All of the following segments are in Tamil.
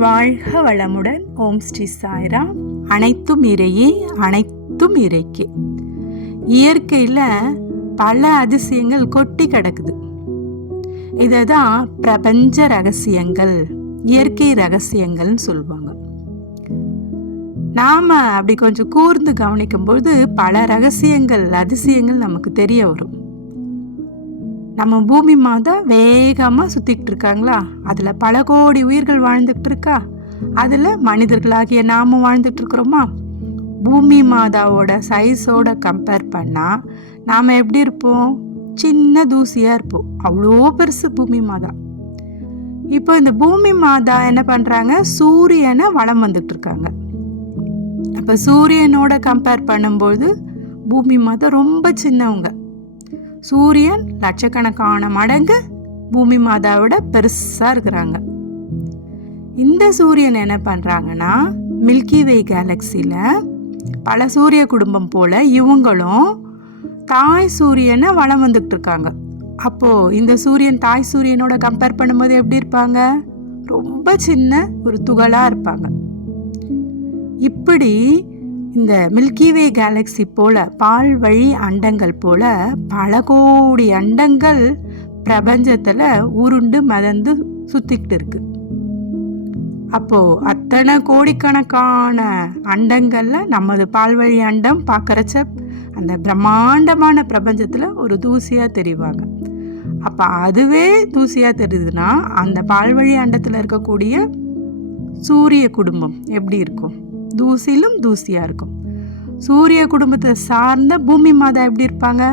வாழ்க வளமுடன். ஓம் ஸ்ரீ சாய்ராம். அனைத்தும் இறையே அனைத்தும் இறைக்கு. இயற்கையில் பல அதிசயங்கள் கொட்டி கிடக்குது. இதை தான் பிரபஞ்ச ரகசியங்கள் இயற்கை ரகசியங்கள்னு சொல்லுவாங்க. நாம் அப்படி கொஞ்சம் கூர்ந்து கவனிக்கும்போது பல ரகசியங்கள் அதிசயங்கள் நமக்கு தெரிய வரும். நம்ம பூமி மாதா வேகமாக சுற்றிக்கிட்டு இருக்காங்களா அதில் பல கோடி உயிர்கள் வாழ்ந்துக்கிட்டு இருக்கா அதில் மனிதர்களாகிய நாமும் வாழ்ந்துட்டு இருக்கிறோமா பூமி மாதாவோட சைஸோட கம்பேர் பண்ணால் நாம் எப்படி இருப்போம்? சின்ன தூசியாக இருப்போம். அவ்வளோ பெருசு பூமி மாதா. இப்போ இந்த பூமி மாதா என்ன பண்ணுறாங்க சூரியனை வளம் வந்துட்டு இருக்காங்க அப்போ சூரியனோட கம்பேர் பண்ணும்போது பூமி மாதா ரொம்ப சின்னவங்க. சூரியன் லட்சக்கணக்கான மடங்கு பூமி மாதாவோட பெருசாக இருக்கிறாங்க. இந்த சூரியன் என்ன பண்ணுறாங்கன்னா மில்கி வே கேலக்சியில் பல சூரிய குடும்பம் போல் இவங்களும் தாய் சூரியனை வளம் வந்துக்கிட்டு இருக்காங்க. அப்போது இந்த சூரியன் தாய் சூரியனோட கம்பேர் பண்ணும்போது எப்படி இருப்பாங்க? ரொம்ப சின்ன ஒரு துகளாக இருப்பாங்க. இப்படி இந்த மில்கிவே கேலக்ஸி போல பால் வழி அண்டங்கள் போல பல கோடி அண்டங்கள் பிரபஞ்சத்தில் உருண்டு மதந்து சுத்திக்கிட்டு இருக்கு. அப்போ அத்தனை கோடிக்கணக்கான அண்டங்கள்ல நமது பால்வழி அண்டம் பார்க்கறச்ச அந்த பிரம்மாண்டமான பிரபஞ்சத்தில் ஒரு தூசியாக தெரிவாங்க. அப்போ அதுவே தூசியாக தெரியுதுன்னா அந்த பால்வழி அண்டத்தில் இருக்கக்கூடிய சூரிய குடும்பம் எப்படி இருக்கும்? தூசிலும் தூசியாக இருக்கும். சூரிய குடும்பத்தை சார்ந்த பூமி மாதா எப்படி இருப்பாங்க?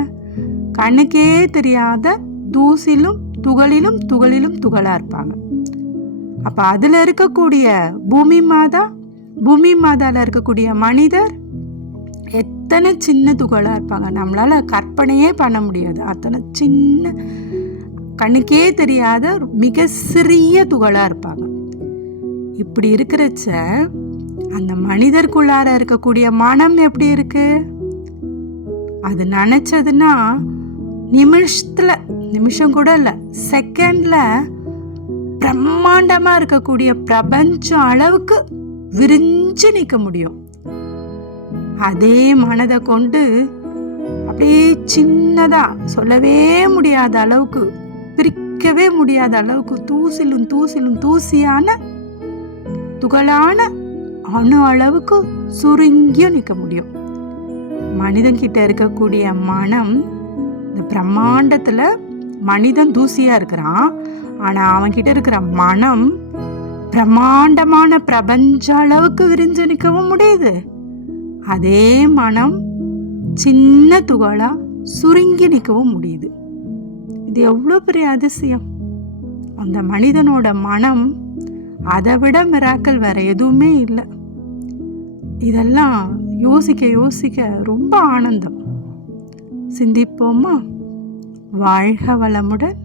கண்ணுக்கே தெரியாத தூசிலும் துகளிலும் துகளிலும் துகளாக இருப்பாங்க. அப்போ அதில் இருக்கக்கூடிய பூமி மாதா பூமி மாதாவில் இருக்கக்கூடிய மனிதர் எத்தனை சின்ன துகளாக இருப்பாங்க? நம்மளால் கற்பனையே பண்ண முடியாது. அத்தனை சின்ன கண்ணுக்கே தெரியாத மிக சிறிய துகளாக இருப்பாங்க. இப்படி இருக்கிறச்ச அந்த மனிதர்க்குள்ளார இருக்கக்கூடிய மனம் எப்படி இருக்கு? அது நினைச்சதுன்னா நிமிஷத்துல நிமிஷம் கூட இல்லை செகண்ட்ல பிரம்மாண்டமா இருக்கக்கூடிய பிரபஞ்சம் அளவுக்கு விரிஞ்சு நிற்க முடியும். அதே மனதை கொண்டு அப்படியே சின்னதா சொல்லவே முடியாத அளவுக்கு பிரிக்கவே முடியாத அளவுக்கு தூசிலும் தூசிலும் தூசியான துகளான அணு அளவுக்கு சுருங்கியும் நிற்க முடியும். மனிதன்கிட்ட இருக்கக்கூடிய மனம் இந்த பிரம்மாண்டத்தில் மனிதன் தூசியாக இருக்கிறான். ஆனால் அவன்கிட்ட இருக்கிற மனம் பிரம்மாண்டமான பிரபஞ்ச அளவுக்கு விரிஞ்சு நிற்கவும் முடியுது. அதே மனம் சின்ன துகளாக சுருங்கி நிற்கவும் முடியுது. இது எவ்வளோ பெரிய அதிசயம். அந்த மனிதனோட மனம் அதை விட மிராக்கள் வேற எதுவுமே இல்லை. இதெல்லாம் யோசிக்க யோசிக்க ரொம்ப ஆனந்தம். சிந்திப்போமா? வாழ்க வளமுடன்.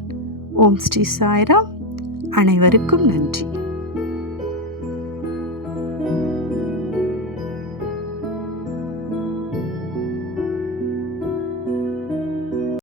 ஓம் ஸ்ரீ சாய்ராம். அனைவருக்கும் நன்றி.